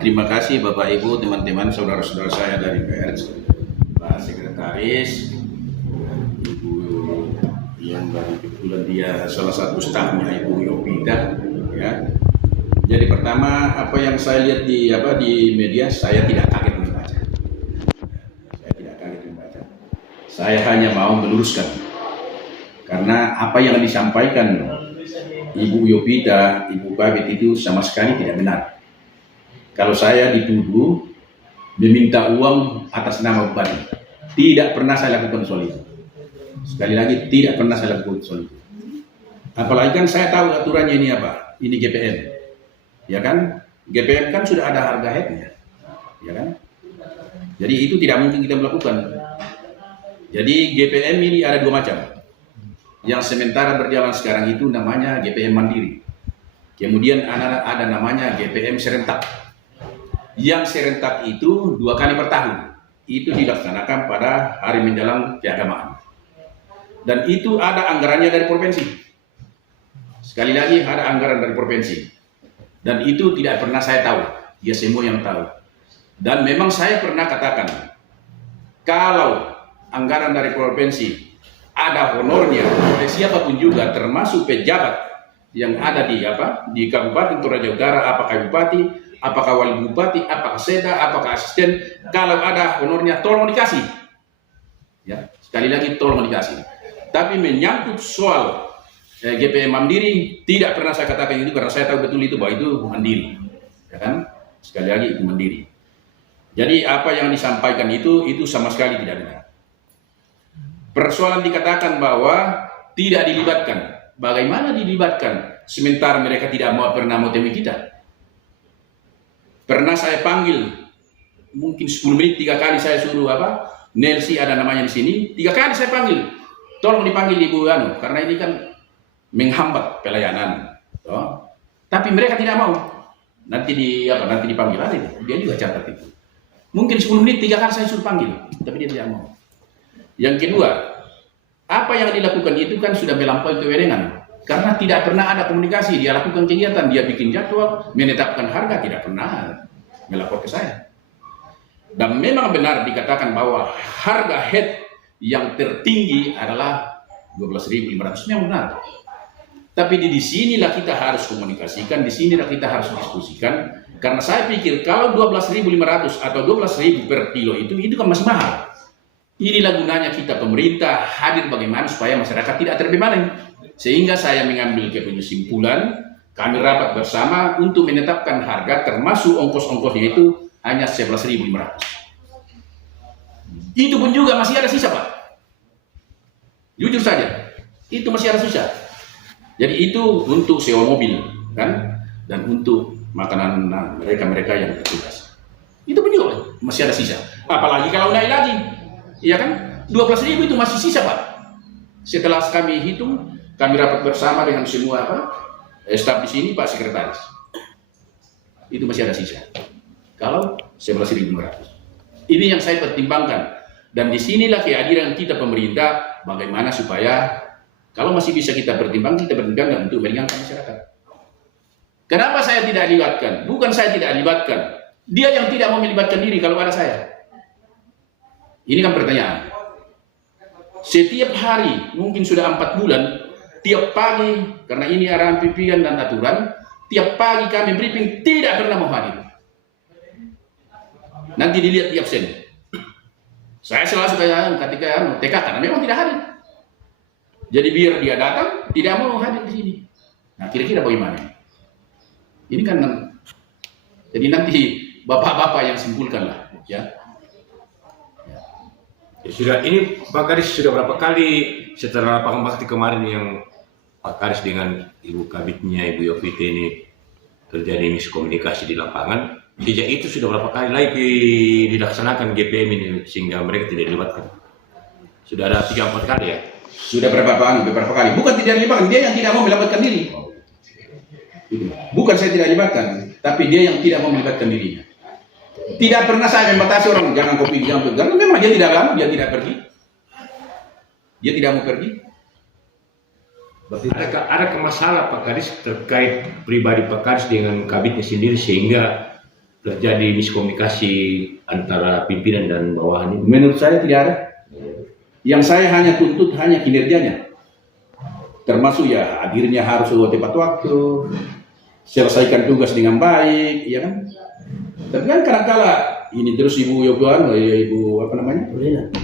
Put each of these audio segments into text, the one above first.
Terima kasih Bapak Ibu, teman-teman, saudara-saudara saya dari PRS, Pak Sekretaris, Ibu yang baru kebetulan dia salah satu stafnya Ibu Yopita, ya. Jadi pertama apa yang saya lihat di media, saya tidak kaget membaca. Saya tidak kaget membaca. Saya hanya mau meluruskan karena apa yang disampaikan Ibu Yopita, Ibu Kabit itu sama sekali tidak benar. Kalau saya dituduh meminta uang atas nama bupati, tidak pernah saya lakukan soal itu. Sekali lagi, tidak pernah saya lakukan soal itu. Apalagi kan saya tahu aturannya ini apa, ini GPM, ya kan? GPM kan sudah ada harga headnya, ya kan? Jadi itu tidak mungkin kita melakukan. Jadi GPM ini ada dua macam. Yang sementara berjalan sekarang itu namanya GPM mandiri. Kemudian ada namanya GPM serentak. Yang serentak itu 2 kali per tahun. Itu dilaksanakan pada hari menjelang keagamaan. Dan itu ada anggarannya dari provinsi. Sekali lagi ada anggaran dari provinsi. Dan itu tidak pernah saya tahu. Dia semua yang tahu. Dan memang saya pernah katakan, kalau anggaran dari provinsi ada honornya oleh siapapun juga, termasuk pejabat yang ada di Kabupaten Toraja Utara, apakah bupati, apakah wali bupati, apakah seda, apakah asisten, kalau ada honornya tolong dikasih. Ya, sekali lagi tolong dikasih. Tapi menyangkut soal GPM mandiri, tidak pernah saya katakan itu karena saya tahu betul itu bahwa itu mandiri. Ya kan? Sekali lagi itu mandiri. Jadi apa yang disampaikan itu sama sekali tidak benar. Persoalan dikatakan bahwa tidak dilibatkan. Bagaimana dilibatkan sementara mereka tidak pernah mau temui kita? Pernah saya panggil, mungkin 10 menit 3 kali saya suruh Nelsi ada namanya di sini, 3 kali saya panggil, tolong dipanggil Ibu Anu, karena ini kan menghambat pelayanan. Tapi mereka tidak mau. Nanti dipanggil aja, dia juga catat itu. Mungkin 10 menit 3 kali saya suruh panggil, tapi dia tidak mau. Yang kedua, apa yang dilakukan itu kan sudah melampaui kewenangan. Karena tidak pernah ada komunikasi, dia lakukan kegiatan, dia bikin jadwal, menetapkan harga, tidak pernah melapor ke saya. Dan memang benar dikatakan bahwa harga head yang tertinggi adalah 12.500, memang benar. Tapi di sinilah kita harus komunikasikan, di sinilah kita harus diskusikan. Karena saya pikir kalau 12.500 atau 12.000 per kilo itu kan masih mahal. Inilah gunanya kita pemerintah hadir bagaimana supaya masyarakat tidak terbebani. Sehingga saya mengambil kesimpulan, kami rapat bersama untuk menetapkan harga termasuk ongkos-ongkosnya itu hanya 11.500. Itu pun juga masih ada sisa, Pak. Jujur saja, itu masih ada sisa. Jadi itu untuk sewa mobil, kan? Dan untuk makanan mereka yang bertugas. Itu pun juga masih ada sisa. Apalagi kalau naik lagi. Iya kan? 12.000 itu masih sisa, Pak. Setelah kami hitung, kami rapat bersama dengan semua staf di sini, Pak Sekretaris. Itu masih ada sisa. Kalau 11.500. Ini yang saya pertimbangkan. Dan disinilah kehadiran kita pemerintah, bagaimana supaya kalau masih bisa kita pertimbangkan untuk meringankan masyarakat. Kenapa saya tidak libatkan? Bukan saya tidak libatkan. Dia yang tidak mau melibatkan diri kalau ada saya. Ini kan pertanyaan. Setiap hari, mungkin sudah 4 bulan, tiap pagi, karena ini arahan pimpinan dan aturan, tiap pagi kami briefing tidak pernah mau hadir. Nanti dilihat di absen. Saya selalu ketika TK karena memang tidak hadir. Jadi biar dia datang, tidak mau hadir di sini. Nah, kira-kira bagaimana? Ini kan, jadi nanti bapak-bapak yang simpulkanlah, ya. Sudah ini Pak Kadis sudah berapa kali setelah lapangan bakti kemarin yang Pak Kadis dengan Ibu Kabitnya Ibu Yopita ini terjadi miskomunikasi di lapangan, sejak itu sudah berapa kali lagi dilaksanakan GPM ini sehingga mereka tidak dilibatkan? Sudah ada 3-4 kali ya? Sudah beberapa kali. Bukan tidak dilibatkan, dia yang tidak mau melibatkan diri. Bukan saya tidak dilibatkan, tapi dia yang tidak mau melibatkan dirinya. Tidak pernah saya membatasi orang jangan kopi jangan, karena memang dia tidak mau, dia tidak pergi, dia tidak mau pergi. Berarti ada masalah Pak Kadis terkait pribadi Pak Kadis dengan kabitnya sendiri sehingga terjadi miskomunikasi antara pimpinan dan bawahan ini? Menurut saya tidak ada. Yang saya hanya tuntut hanya kinerjanya. Termasuk ya hadirnya harus tepat waktu, selesaikan tugas dengan baik, ya kan? Tapi kan kadang-kala ini terus Ibu Yogoan, Ibu apa namanya?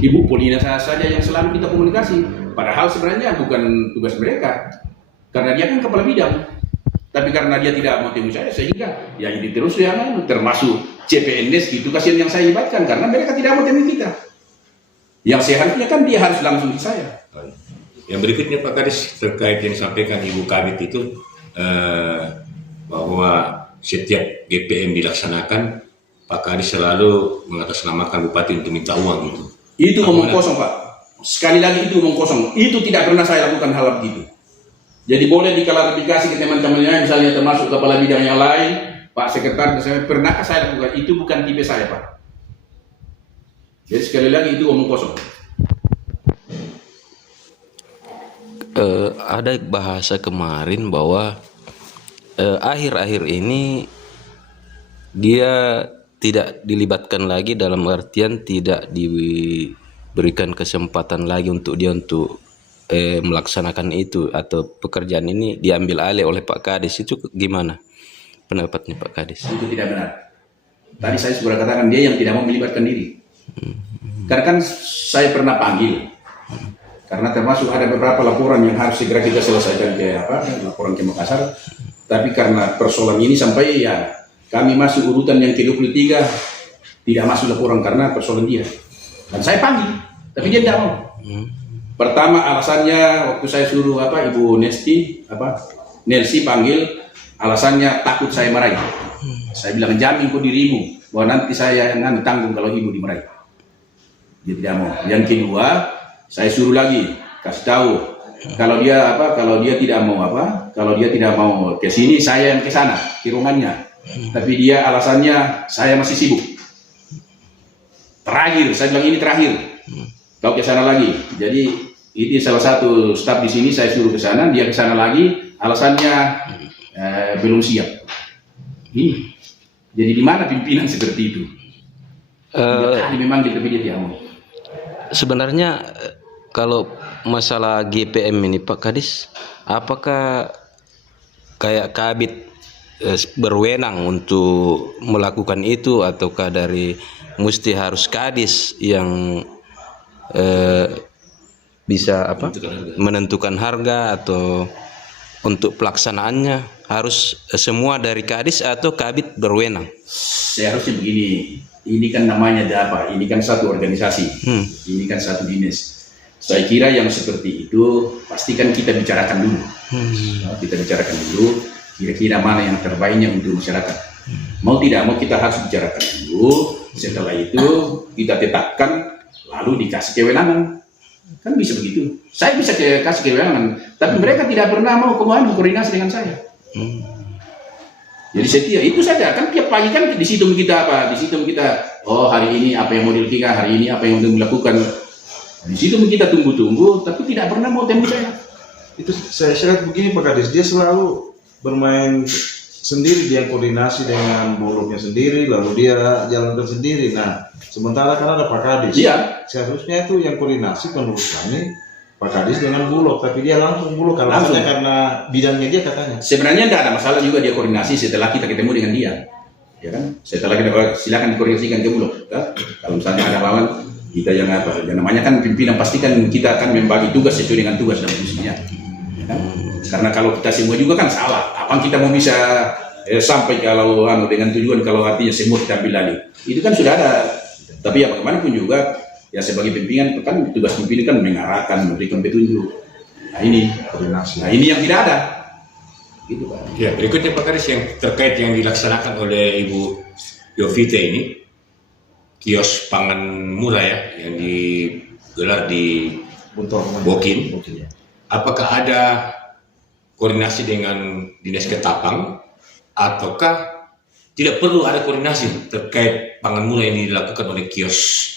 Ibu Polina saja yang selalu kita komunikasi. Padahal sebenarnya bukan tugas mereka, karena dia kan kepala bidang. Tapi karena dia tidak mau temu saya, sehingga ya ini terus ya, termasuk CPNS itu kasihan yang saya libatkan, karena mereka tidak mau temu kita. Yang seharusnya kan dia harus langsung ke saya. Yang berikutnya Pak Kadis, terkait yang disampaikan Ibu Kabit itu bahwa setiap GPM dilaksanakan, Pak Kadis selalu mengatasnamakan Bupati untuk minta uang itu. Itu omong kosong, Pak. Sekali lagi itu omong kosong. Itu tidak pernah saya lakukan hal begitu. Jadi boleh diklarifikasi ke teman-temannya, misalnya termasuk kepala bidang yang lain, Pak Sekretaris, pernahkah saya lakukan? Itu bukan tipe saya, Pak. Jadi sekali lagi itu omong kosong. Ada bahasa kemarin bahwa akhir-akhir ini dia tidak dilibatkan lagi, dalam artian tidak diberikan kesempatan lagi untuk dia untuk melaksanakan itu, atau pekerjaan ini diambil alih oleh Pak Kadis. Itu gimana pendapatnya Pak Kadis? Itu tidak benar. Tadi saya sudah katakan dia yang tidak mau melibatkan diri. Karena kan saya pernah panggil. Karena termasuk ada beberapa laporan yang harus segera kita selesaikan laporan ke Makassar. Tapi karena persoalan ini sampai ya kami masuk urutan yang ke-23 tidak masuk laporan karena persoalan dia. Dan saya panggil, tapi dia tidak mau. Pertama alasannya waktu saya suruh Ibu Nelsi panggil, alasannya takut saya marahi. Saya bilang jamin kok dirimu bahwa nanti saya yang tanggung kalau ibu dimarahi. Dia tidak mau. Yang kedua, saya suruh lagi kasih tahu kalau dia tidak mau ke sini, saya yang ke sana ke rumahnya. Tapi dia alasannya saya masih sibuk. Terakhir, saya bilang ini terakhir. Kau ke sana lagi. Jadi ini salah satu staf di sini saya suruh ke sana, dia ke sana lagi, alasannya belum siap. Ini. Jadi di mana pimpinan seperti itu? Memang dia tidak mau. Sebenarnya kalau masalah GPM ini Pak Kadis, apakah kayak Kabit berwenang untuk melakukan itu, ataukah dari mesti harus Kadis yang bisa menentukan harga, atau untuk pelaksanaannya harus semua dari Kadis atau Kabit berwenang? Seharusnya begini, ini kan namanya ini kan satu organisasi, ini kan satu dinas. Saya kira yang seperti itu pastikan kita bicarakan dulu. Kita bicarakan dulu kira-kira mana yang terbaiknya untuk masyarakat. Mau tidak mau kita harus bicarakan dulu. Setelah itu kita tetapkan, lalu dikasih kewenangan. Kan bisa begitu. Saya bisa kasih kewenangan, tapi mereka tidak pernah mau koordinasi dengan saya. Jadi setia itu saja, kan tiap pagi kan di situ kita oh hari ini apa yang mau dilakukan, hari ini apa yang mau dilakukan. Di situ kita tunggu-tunggu, tapi tidak pernah mau temu saya. Itu saya lihat begini Pak Kadis, dia selalu bermain sendiri, dia koordinasi dengan bulognya sendiri, lalu dia jalankan sendiri. Nah, sementara kan ada Pak Kadis. Iya. Seharusnya itu yang koordinasi menurut kami Pak Kadis dengan bulog, tapi dia langsung bulog karena bidangnya dia katanya. Sebenarnya tidak ada masalah juga dia koordinasi setelah kita ketemu dengan dia, ya kan? Setelah kita silakan dikoordinasikan ke bulog. Kalau misalnya ada lawan kita yang namanya kan pimpinan, pastikan kita akan membagi tugas sesuai dengan tugas dan fungsinya. Ya kan? Karena kalau kita semua juga kan salah. Apa kita mau bisa sampai kalau dengan tujuan kalau artinya semua kita ambil alih? Itu kan sudah ada. Tapi ya bagaimanapun juga ya sebagai pimpinan kan tugas pimpinan kan mengarahkan, memberikan petunjuk. Nah ini koordinasi. Nah ini yang tidak ada. Gitu Pak. Ya, berikutnya Pak Kadis yang terkait yang dilaksanakan oleh Ibu Yovite ini, kios pangan murah ya yang digelar di Bokin. Apakah ada koordinasi dengan Dinas Ketapang, ataukah tidak perlu ada koordinasi terkait pangan murah yang dilakukan oleh kios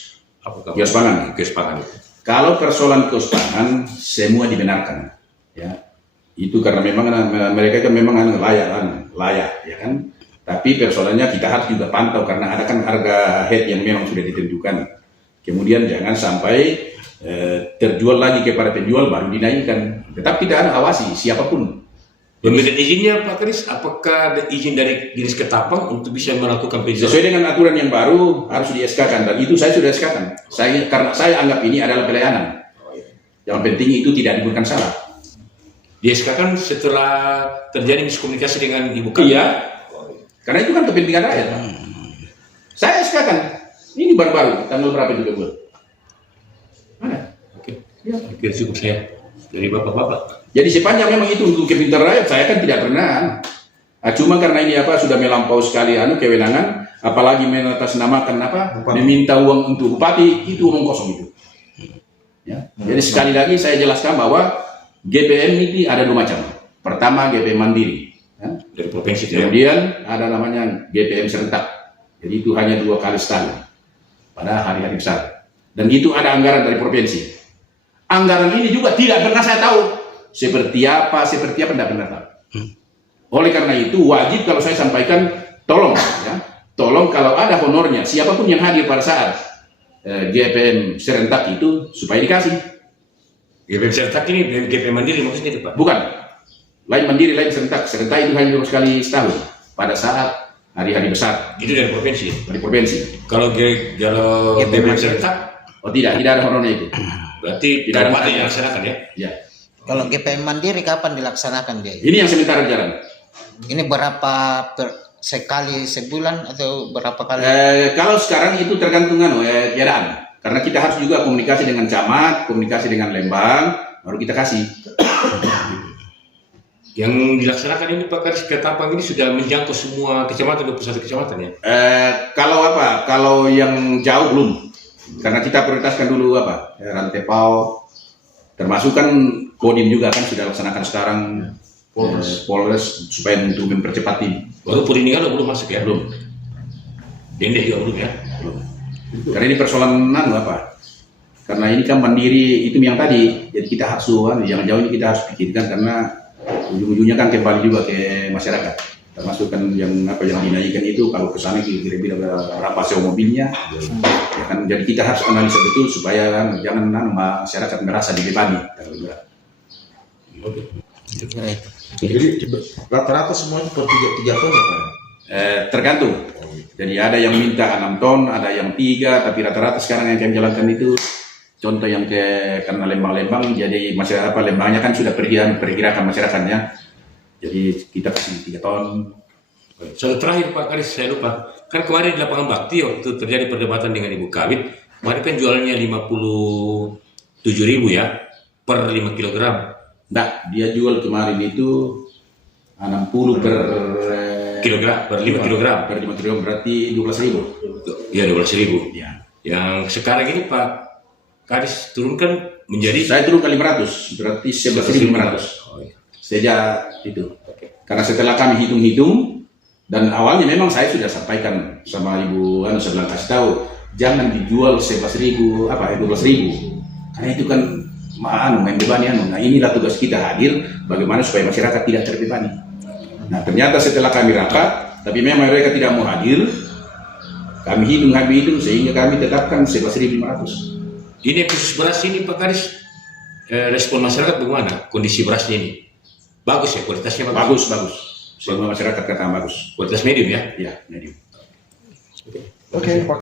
pangan? Kalau persoalan kios pangan semua dibenarkan, ya. Itu karena memang mereka kan memang layak, ya kan. Tapi persoalannya kita harus juga pantau karena ada kan harga head yang memang sudah ditentukan. Kemudian jangan sampai terjual lagi kepada penjual baru dinaikkan. Tetap kita harus awasi siapapun. Pemberian izinnya Pak Kadis, apakah ada izin dari Dinas Ketapang untuk bisa melakukan penjualan? Sesuai dengan aturan yang baru harus di-SK-kan dan itu saya sudah SK-kan. Karena saya anggap ini adalah pelayanan. Yang penting itu tidak diberikan salah. Di SK kan setelah terjadi miskomunikasi dengan Ibu Kabit. Iya. Karena itu kan kepentingan rakyat. Saya SK-kan. Ini baru-baru tanggal berapa juga bulan. Mana? Oke. Oke, cukup saya dari bapak-bapak. Jadi sepanjang memang itu untuk kepentingan rakyat, saya kan tidak pernah. Cuma karena ini sudah melampaui sekali kewenangan, apalagi mengatasnamakan meminta uang untuk bupati, itu omong kosong itu. Ya. Jadi sekali lagi saya jelaskan bahwa GPM ini ada 2 macam. Pertama GPM mandiri, ya. Dari provinsi. Ya. Kemudian ada namanya GPM serentak. Jadi itu hanya 2 kali setahun pada hari-hari besar. Dan itu ada anggaran dari provinsi. Anggaran ini juga tidak pernah saya tahu seperti apa tidak pernah tahu. Oleh karena itu wajib kalau saya sampaikan, tolong kalau ada honornya siapapun yang hadir pada saat GPM serentak itu supaya dikasih. GPM serentak ini GPM mandiri maksudnya itu Pak? Bukan, lain mandiri lain serentak. Serentak itu hanya 2 kali setahun pada saat hari-hari besar. Itu dari provinsi. Dari provinsi. Kalau GPM serentak? Oh tidak ada honornya itu. Berarti tidak ada yang dilaksanakan ya? Ya. Kalau GPM mandiri kapan dilaksanakan dia? Ini yang sementara jalan. Ini berapa sekali sebulan atau berapa kali? Kalau sekarang itu tergantung keadaan. Karena kita harus juga komunikasi dengan camat, komunikasi dengan Lembang, baru kita kasih. Yang dilaksanakan ini Pak Kadis Ketapang ini sudah menjangkau semua kecamatan 21 kecamatan ya? Kalau yang jauh belum. Karena kita prioritaskan dulu rantai PAU, termasuk kan Kodim juga kan sudah laksanakan sekarang Polres supaya untuk mempercepat ini. Baru Puriningalo belum masuk ya? Belum. Dende juga belum ya? Belum. Karena ini persoalan karena ini kan mandiri itu yang tadi, jadi kita harus yang jauh ini kita harus pikirkan karena ujung-ujungnya kan kembali juga ke masyarakat. Termasuk kan yang dinaikkan itu kalau ke sana kira-kira berapa sewa mobilnya, ya kan, jadi kita harus analisa betul supaya jangan masyarakat merasa dibebani. Jadi rata-rata semuanya per 3 ton ya Pak? Tergantung. Jadi ada yang minta 6 ton, ada yang 3, tapi rata-rata sekarang yang kami jalankan itu contoh yang karena Lembang-Lembang, jadi masyarakat Lembangnya kan sudah perkirakan masyarakatnya. Jadi kita kasih 3 ton. Soal terakhir Pak Kadis, saya lupa. Kan kemarin di lapangan Bakti waktu terjadi perdebatan dengan Ibu Kabit, kemarin kan jualnya 57.000 ya per 5 kg. Nah, dia jual kemarin itu 60 per kilogram, per 5 kg. Per 5 kg berarti 12.000. Iya 12.000. Ya. Yang sekarang ini Pak Kadis turunkan menjadi? Saya turunkan 500, berarti 11.500. Oh, iya. Sejak itu. Karena setelah kami hitung-hitung, dan awalnya memang saya sudah sampaikan sama Ibu saya bilang kasih tahu, jangan dijual 11.000, 12.000. Karena itu kan membebani. Nah inilah tugas kita hadir, bagaimana supaya masyarakat tidak terbebani. Nah ternyata setelah kami rapat, tapi memang mereka tidak mau hadir, kami hitung sehingga kami tetapkan 11.500. Ini khusus beras ini Pak Kadis, respon masyarakat bagaimana kondisi berasnya ini? Bagus ya, kualitasnya bagus? Bagus. Semua masyarakat kata bagus. Kualitas medium ya? Ya, medium. Oke.